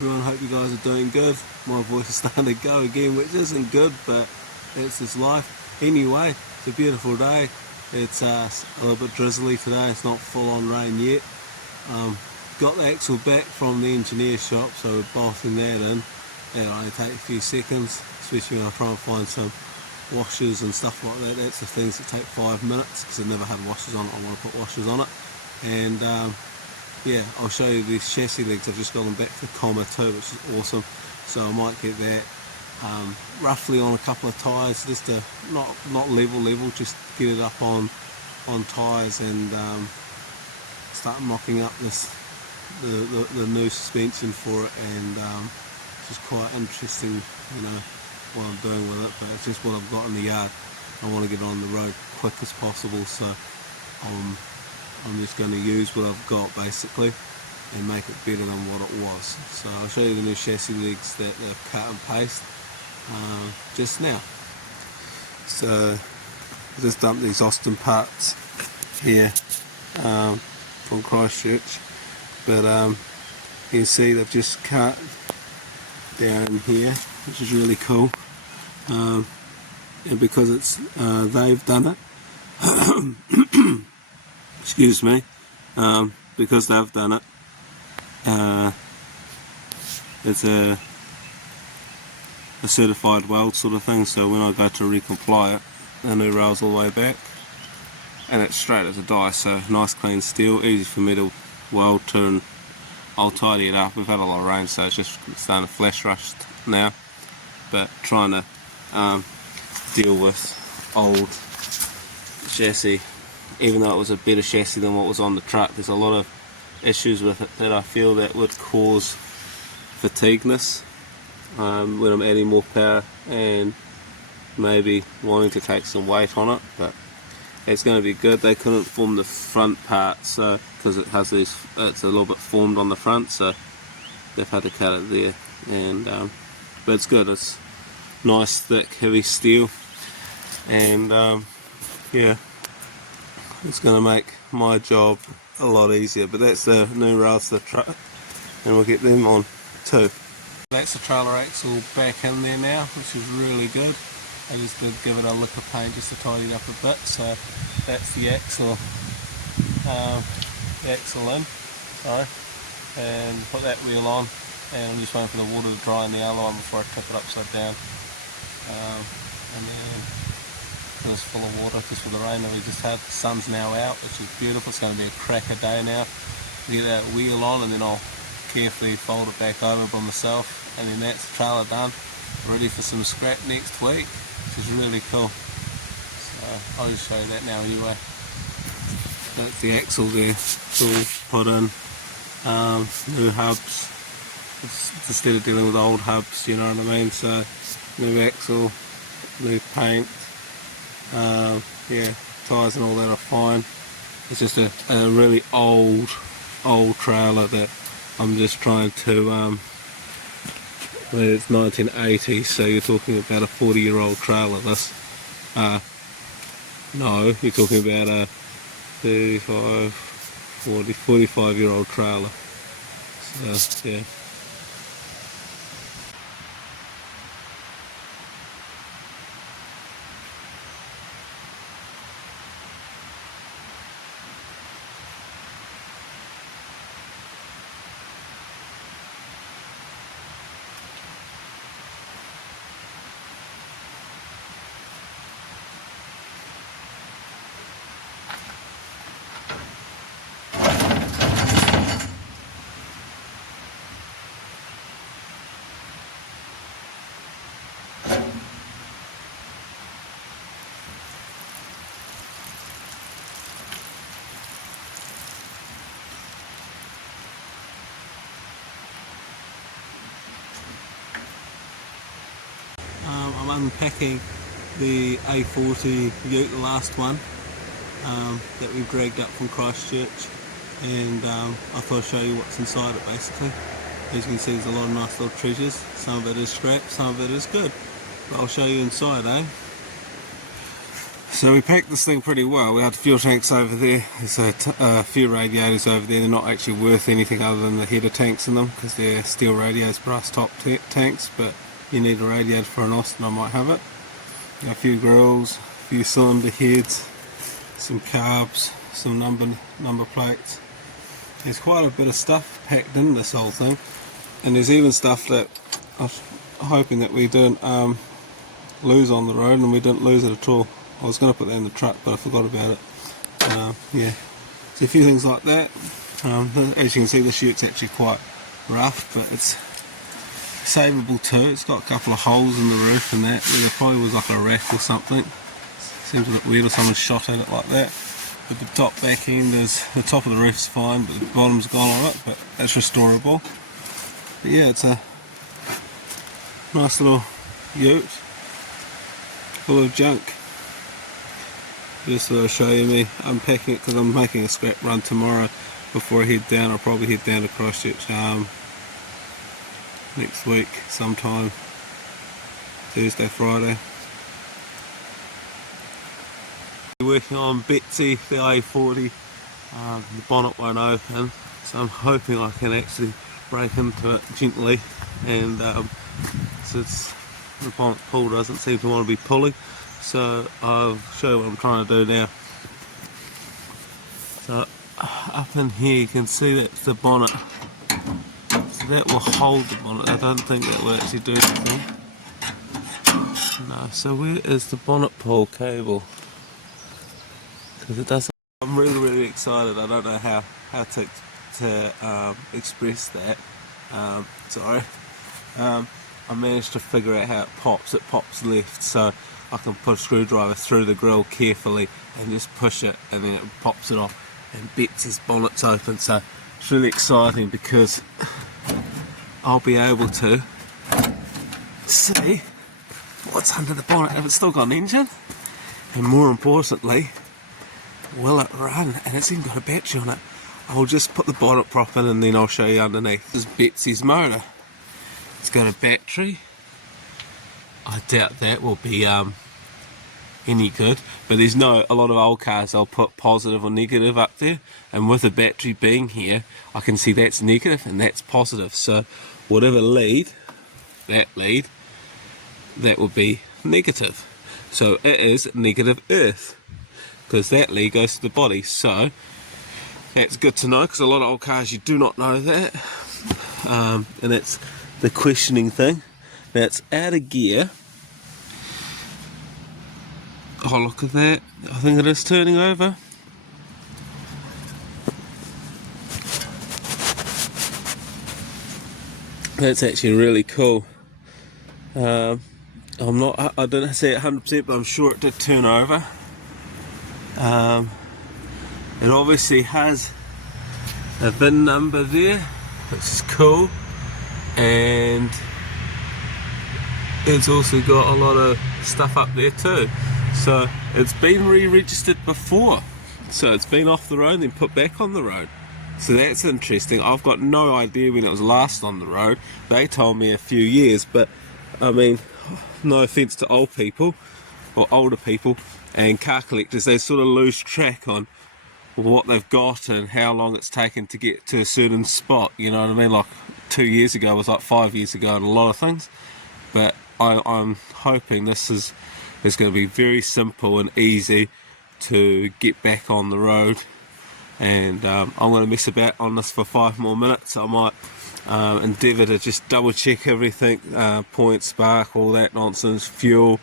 Everyone, hope you guys are doing good. My voice is starting to go again, which isn't good, but it's just life. Anyway, it's a beautiful day. It's a little bit drizzly today. It's not full on rain yet. Got the axle back from the engineer shop, so we're bolting that in. It'll only take a few seconds, especially when I try and find some washers and stuff like that. That's the things that take 5 minutes, because I've never had washers on it. I want to put washers on it. And yeah, I'll show you these chassis legs. I've just got them back to comma too, which is awesome. So I might get that roughly on a couple of tyres, just to not level, just get it up on tyres and start mocking up the new suspension for it, and it's just quite interesting, you know, what I'm doing with it. But it's just what I've got in the yard. I want to get on the road quick as possible, so I'm just going to use what I've got basically and make it better than what it was. So I'll show you the new chassis legs that they've cut and pasted just now. So I just dumped these Austin parts here from Christchurch, but you can see they've just cut down here, which is really cool, and because it's they've done it excuse me, because they've done it, it's a certified weld sort of thing, so when I go to recomply it, the new rail's all the way back and it's straight as a die, so nice clean steel, easy for me to weld to, and I'll tidy it up. We've had a lot of rain, so it's just starting to flash rust now, but trying to deal with old chassis. Even though it was a better chassis than what was on the truck, there's a lot of issues with it that I feel that would cause fatigueness when I'm adding more power and maybe wanting to take some weight on it, but it's going to be good. They couldn't form the front part, so because it has these, it's a little bit formed on the front, so they've had to cut it there. And but it's good. It's nice, thick, heavy steel, and yeah, it's going to make my job a lot easier. But that's the new rails to the truck, and we'll get them on too. That's the trailer axle back in there now, which is really good. I just did give it a lick of paint just to tidy it up a bit. So that's the axle in, sorry, and put that wheel on, and I'm just waiting for the water to dry in the other one before I tip it upside down, and then it's full of water just for the rain that we just had. The sun's now out, which is beautiful. It's going to be a cracker day now. Get that wheel on, and then I'll carefully fold it back over by myself, and then that's the trailer done, ready for some scrap next week, which is really cool. So I'll just show you that now anyway. That's the axle there. It's all put in. New hubs. Instead of dealing with old hubs, you know what I mean? So new axle, new paint. Yeah, tyres and all that are fine. It's just a really old trailer that I'm just trying to, well, it's 1980, so you're talking about a 40-year-old trailer. This, no, you're talking about a 35, 40, 45-year-old trailer. So yeah. I'm unpacking the A40 ute, the last one that we dragged up from Christchurch, and I thought I'd show you what's inside it basically. As you can see, there's a lot of nice little treasures. Some of it is scrap, some of it is good, but I'll show you inside, eh? So we packed this thing pretty well. We had fuel tanks over there. There's a few radiators over there. They're not actually worth anything other than the header tanks in them because they're steel radiators, brass top tanks, but you need a radiator for an Austin, I might have it. Got a few grills, a few cylinder heads, some carbs, some number plates. There's quite a bit of stuff packed in this whole thing, and there's even stuff that I was hoping that we didn't lose on the road, and we didn't lose it at all. I was going to put that in the truck, but I forgot about it. Yeah, so a few things like that. As you can see, the chute's actually quite rough, but it's savable too. It's got a couple of holes in the roof and that. There probably was like a rack or something. Seems a bit weird if someone shot at it like that. But the top back end is, the top of the roof's fine, but the bottom's gone on it, but that's restorable. But yeah, it's a nice little ute full of junk. Just to show you me unpacking it, because I'm making a scrap run tomorrow before I head down. I'll probably head down to Christchurch next week sometime, Thursday, Friday. Working on Betsy, the A40. The bonnet won't open, so I'm hoping I can actually break into it gently, and since the bonnet pull doesn't seem to want to be pulling, so I'll show you what I'm trying to do now. So up in here you can see that's the bonnet, so that will hold the bonnet. I don't think that will actually do anything. No, so where is the bonnet pole cable? Because it doesn't. I'm really excited. I don't know how to express that. Sorry. I managed to figure out how it pops. It pops left, so I can put a screwdriver through the grill carefully and just push it, and then it pops it off, and Betsy's bonnet's open. So it's really exciting because I'll be able to see what's under the bonnet, if it's still got an engine, and more importantly, will it run? And it's even got a battery on it. I'll just put the bonnet prop in and then I'll show you underneath. This is Betsy's motor. It's got a battery. I doubt that will be any good, but there's a lot of old cars they'll put positive or negative up there, and with the battery being here I can see that's negative and that's positive, so whatever lead that will be negative. So it is negative earth, because that lead goes to the body. So that's good to know, because a lot of old cars you do not know that, and that's the questioning thing. That's out of gear. Oh, look at that. I think it is turning over. That's actually really cool. I don't see it 100%, but I'm sure it did turn over. It obviously has a VIN number there, which is cool, and it's also got a lot of stuff up there too. So it's been re-registered before, so it's been off the road and put back on the road. So that's interesting. I've got no idea when it was last on the road. They told me a few years, but I mean, no offence to old people or older people and car collectors, they sort of lose track on what they've got and how long it's taken to get to a certain spot, you know what I mean? Like 2 years ago was like 5 years ago in a lot of things, but I'm hoping this is going to be very simple and easy to get back on the road. And I'm going to mess about on this for 5 more minutes. I might endeavour to just double check everything, point, spark, all that nonsense, fuel,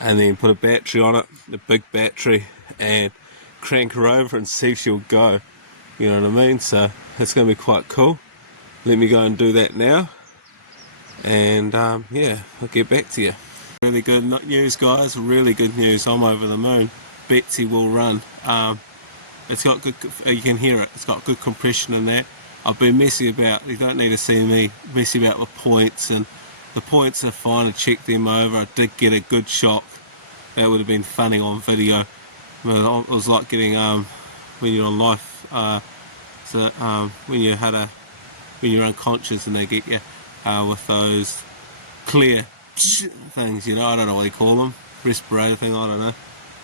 and then put a battery on it, a big battery, and crank her over and see if she'll go, you know what I mean? So it's going to be quite cool. Let me go and do that now, and yeah, I'll get back to you. Really good news, guys, really good news. I'm over the moon. Betsy will run. It's got good, you can hear it, it's got good compression in that. I've been messing about, you don't need to see me messing about with points, and the points are fine. I checked them over. I did get a good shock. That would have been funny on video. It was like getting when you're on life, when you're unconscious and they get you with those clear things, you know, I don't know what they call them, respirator thing, I don't know.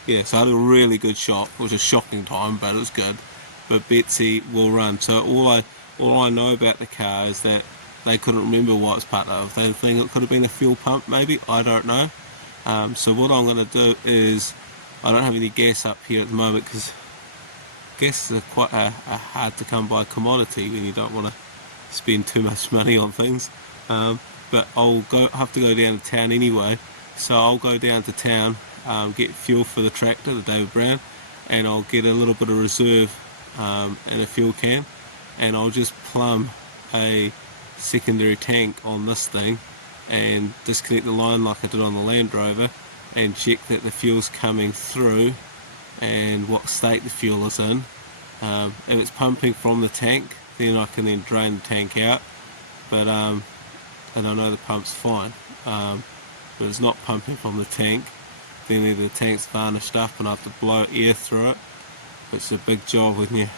yeah, so I had a really good shot. It was a shocking time, but it was good. But Betsy will run. So all I know about the car is that they couldn't remember what it's part of. They think it could have been a fuel pump, maybe. I don't know. So what I'm going to do is, I don't have any gas up here at the moment because gas is quite a hard to come by commodity when you don't want to spend too much money on things. But I'll have to go down to town anyway, so I'll go down to town, get fuel for the tractor, the David Brown, and I'll get a little bit of reserve in a fuel can, and I'll just plumb a secondary tank on this thing and disconnect the line like I did on the Land Rover and check that the fuel's coming through and what state the fuel is in. If it's pumping from the tank, then I can then drain the tank out, but and I know the pump's fine. But it's not pumping from the tank, then either the tank's varnished up and I have to blow air through it, which is a big job when you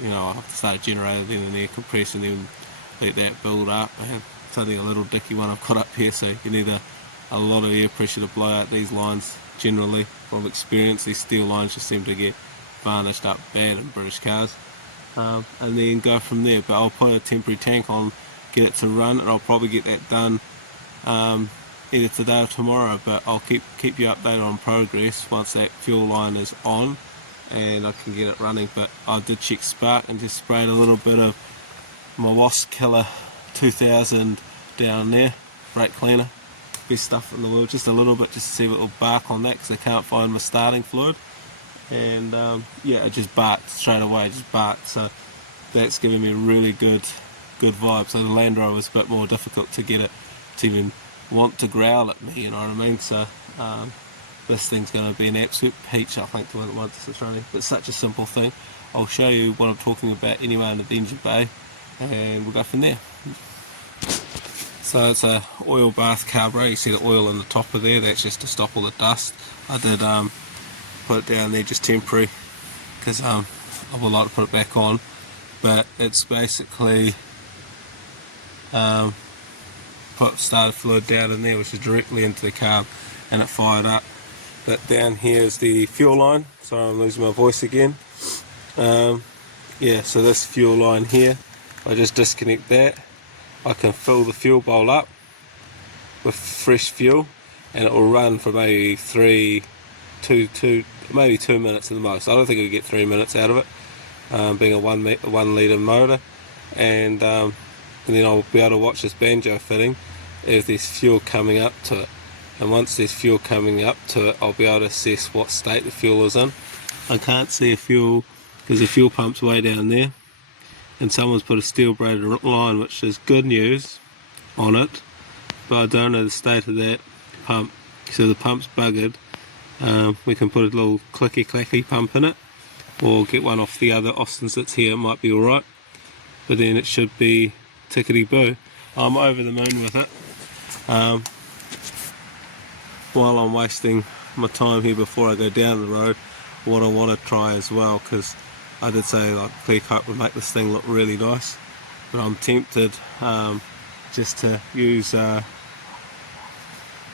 know, I have to start a generator, then an air compressor, then let that build up. And it's only a little dicky one I've got up here, so you need a lot of air pressure to blow out these lines. Generally, from experience, these steel lines just seem to get varnished up bad in British cars. And then go from there. But I'll put a temporary tank on, get it to run, and I'll probably get that done either today or tomorrow, but I'll keep you updated on progress once that fuel line is on and I can get it running. But I did check spark and just sprayed a little bit of my Wasp Killer 2000 down there, brake cleaner, best stuff in the world, just a little bit just to see if it will bark on that because I can't find my starting fluid. And yeah, it just barked straight away, just barked, so that's giving me a really good vibe. So the Land Rover was a bit more difficult to get it to even want to growl at me, you know what I mean? So this thing's going to be an absolute peach, I think, once it's running. But such a simple thing. I'll show you what I'm talking about anyway in the engine bay, and we'll go from there. So it's a oil bath carburetor. You see the oil in the top of there, that's just to stop all the dust. I did put it down there just temporary because I would like to put it back on, but it's basically put starter fluid down in there, which is directly into the carb, and it fired up. But down here is the fuel line. Sorry, I'm losing my voice again. Yeah, so this fuel line here, I just disconnect that. I can fill the fuel bowl up with fresh fuel, and it will run for maybe maybe 2 minutes at the most. I don't think it'll get 3 minutes out of it, being a 1 litre motor, and then I'll be able to watch this banjo fitting if there's fuel coming up to it. And once there's fuel coming up to it, I'll be able to assess what state the fuel is in. I can't see a fuel because the fuel pump's way down there, and someone's put a steel braided line, which is good news, on it, but I don't know the state of that pump. So the pump's buggered. We can put a little clicky clacky pump in it, or get one off the other Austins that's here, it might be alright, but then it should be tickety boo. I'm over the moon with it. While I'm wasting my time here before I go down the road, what I want to try as well, because I did say like clear coat would make this thing look really nice, but I'm tempted just to use the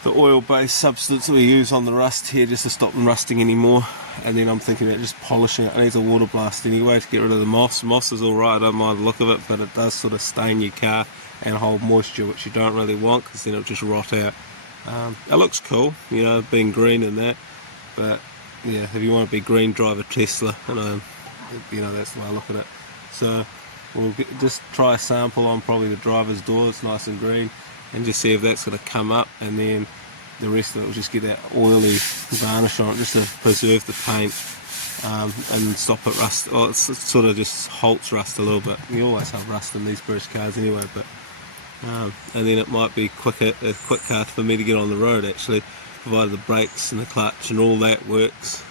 oil based substance that we use on the rust here just to stop them rusting anymore. And then I'm thinking about just polishing it. It needs a water blast anyway to get rid of the moss. Moss is alright, I don't mind the look of it, but it does sort of stain your car and hold moisture, which you don't really want because then it'll just rot out. It looks cool, you know, being green and that, but yeah, if you want to be green, drive a Tesla, and you know, that's the way I look at it. So we'll just try a sample on probably the driver's door, it's nice and green, and just see if that's going to come up, and then the rest of it will just get that oily varnish on it just to preserve the paint and stop it rust. Oh, it sort of just halts rust a little bit. You always have rust in these British cars anyway, but and then it might be a quick car for me to get on the road actually, provided the brakes and the clutch and all that works.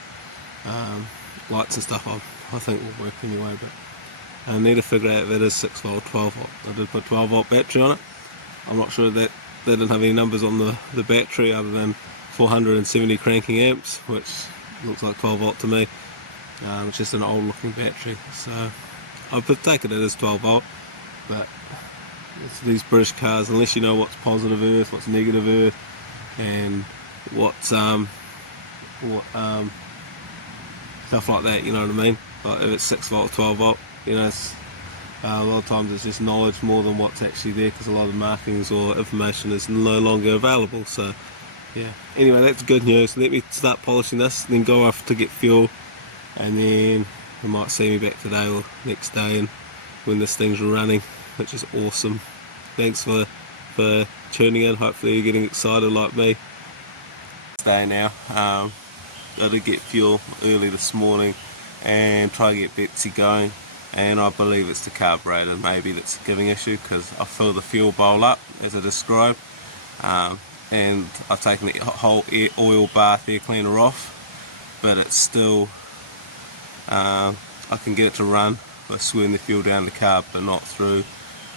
Lights and stuff I think will work anyway, but I need to figure out if it is 6 volt, 12 volt. I did put 12 volt battery on it. I'm not sure that they didn't have any numbers on the battery other than 470 cranking amps, which looks like 12 volt to me. It's just an old looking battery, so I'll take it as 12 volt, but it's these British cars, unless you know what's positive earth, what's negative earth, and what's stuff like that, you know what I mean? Like if it's 6 volt or 12 volt, you know, it's, a lot of times it's just knowledge more than what's actually there, because a lot of markings or information is no longer available. So yeah, anyway, that's good news. Let me start polishing this, then go off to get fuel, and then you might see me back today or next day and when this thing's running, which is awesome. Thanks for tuning in. Hopefully you're getting excited like me. Day now, got to get fuel early this morning and try to get Betsy going, and I believe it's the carburetor maybe that's giving issue, because I fill the fuel bowl up as I described, and I've taken the whole oil bath air cleaner off, but it's still, I can get it to run by swirling the fuel down the carb, but not through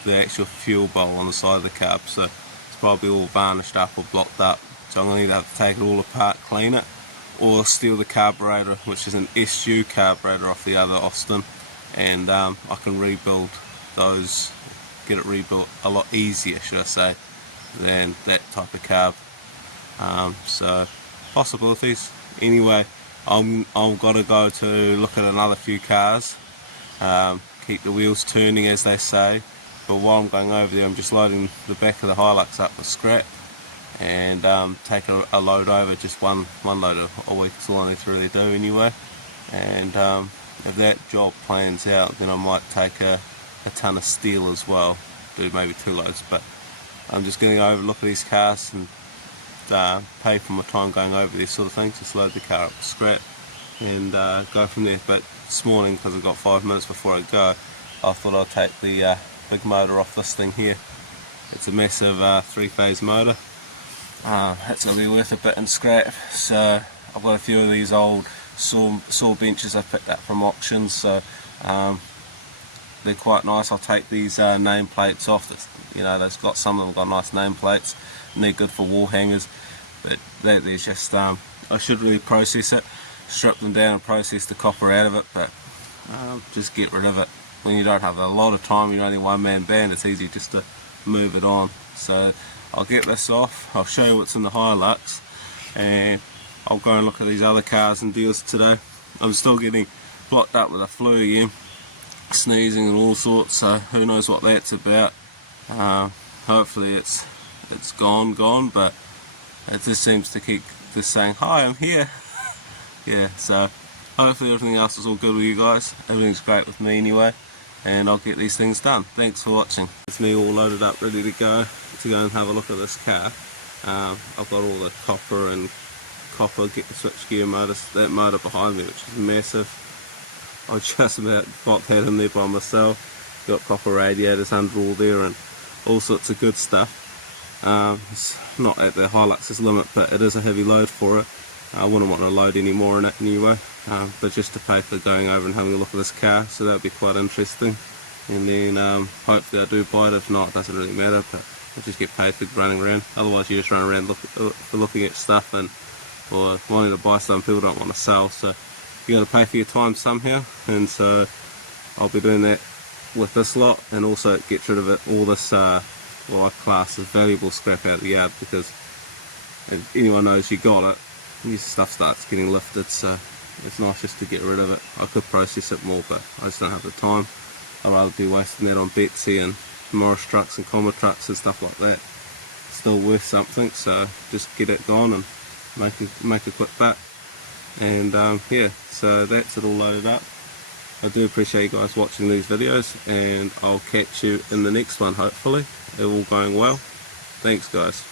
the actual fuel bowl on the side of the carb. So it's probably all varnished up or blocked up, so I'm going to either have to take it all apart, clean it, or steal the carburetor, which is an SU carburetor, off the other Austin, and I can rebuild those, get it rebuilt a lot easier, should I say, than that type of carb. So possibilities. Anyway, I've got to go to look at another few cars, keep the wheels turning as they say, but while I'm going over there I'm just loading the back of the Hilux up with scrap, and take a load over, just one load a week is all I need to really do anyway, and if that job plans out, then I might take a ton of steel as well, do maybe 2 loads, but I'm just going to go over, look at these cars and pay for my time going over these sort of things, just load the car up with scrap and go from there. But this morning, because I've got 5 minutes before I go, I thought I'd take the big motor off this thing here. It's a massive 3-phase motor. It's going to be worth a bit in scrap, so I've got a few of these old saw benches I picked up from auctions, so they're quite nice. I'll take these name plates off. You know, they've got, some of them got nice name plates and they're good for wall hangers, but there's just I should really process it, strip them down and process the copper out of it, but just get rid of it. When you don't have a lot of time, you're only one-man band, it's easy just to move it on. So I'll get this off, I'll show you what's in the Hilux, and I'll go and look at these other cars and deals today. I'm still getting blocked up with a flu again, sneezing and all sorts, so who knows what that's about. Hopefully it's gone, but it just seems to keep just saying, hi, I'm here. Yeah, so hopefully everything else is all good with you guys. Everything's great with me anyway, and I'll get these things done. Thanks for watching. It's me all loaded up, ready to go and have a look at this car. I've got all the copper switch gear motors, that motor behind me, which is massive. I just about got that in there by myself. Got copper radiators under all there and all sorts of good stuff. It's not at the Hilux's limit, but it is a heavy load for it. I wouldn't want to load any more in it anyway, but just to pay for going over and having a look at this car, so that would be quite interesting. And then hopefully I do buy it. If not, it doesn't really matter, but I just get paid for running around. Otherwise you just run around looking at stuff and or wanting to buy something people don't want to sell, so you got to pay for your time somehow, and so I'll be doing that with this lot, and also it gets rid of it, all this what I class as valuable scrap out of the yard, because if anyone knows you got it, your stuff starts getting lifted, so it's nice just to get rid of it. I could process it more, but I just don't have the time. I'd rather be wasting that on Betsy and Morris trucks and Comma trucks and stuff like that. It's still worth something, so just get it gone and make a quick buck. And yeah, so that's it all loaded up. I do appreciate you guys watching these videos, and I'll catch you in the next one, hopefully. They're all going well. Thanks guys.